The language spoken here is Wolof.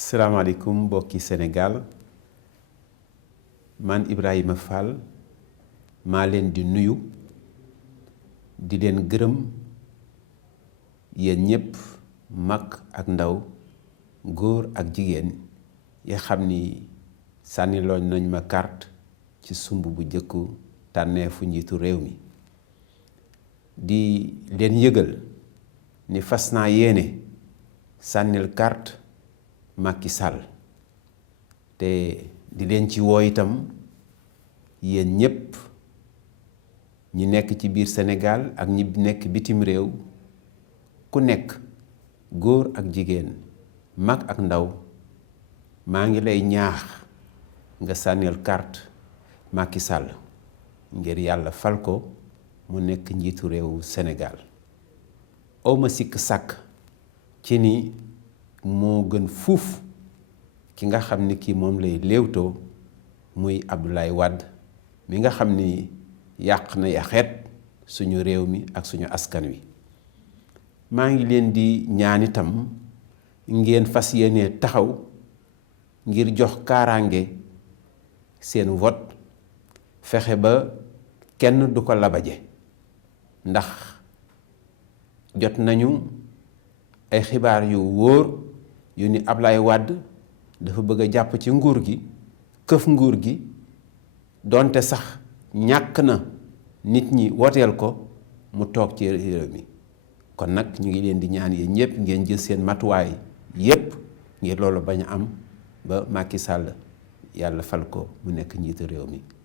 asalaamaaleykum mbokki Sénégal man Ibrahima Fall maa leen di nuyu di leen gërëm yéen ñépp mag ak ndaw góor ak jigéen yi xam ni sànnilooñ nañ ma carte ci sumb bu jëkku tànneefu njiitu réew mi di leen yëgal ni fas naa yéene sànnil carte Macky Sall te di leen ci woo itam yéen ñépp ñi nekk ci biir Sénégal ak ñi nekk bitim réew ku nekk góor ak jigéen mag ak ndaw maa ngi lay ñaax nga sànnil carte Macky Sall ngir yàlla fal ko mu nekk njiitu réewu Sénégal awma sikk sàkk ci ni moo gën fuuf ki nga xam ni kii moom lay léewtoo muy Abdoulaye Wade mi nga xam ni yàq na yaxeet suñu réew mi ak suñu askan wi maa ngi leen di ñaan itam ngeen fas yéene taxaw ngir jox kaaraange seen vote fexe ba kenn du ko labaje ndax jot nañu ay xibaar yu wóor yu ni Abdoulaye Wade dafa bëgg a jàpp ci nguur gi këf nguur gi donte sax ñàkk na nit ñi woteel ko mu toog ci réew mi kon nag ñu ngi leen di ñaan yéen ñépp ngeen jël seen matuwaay yépp ngir loolu bañ a am ba Macky Sall yàlla fal ko mu nekk njiitu réew mi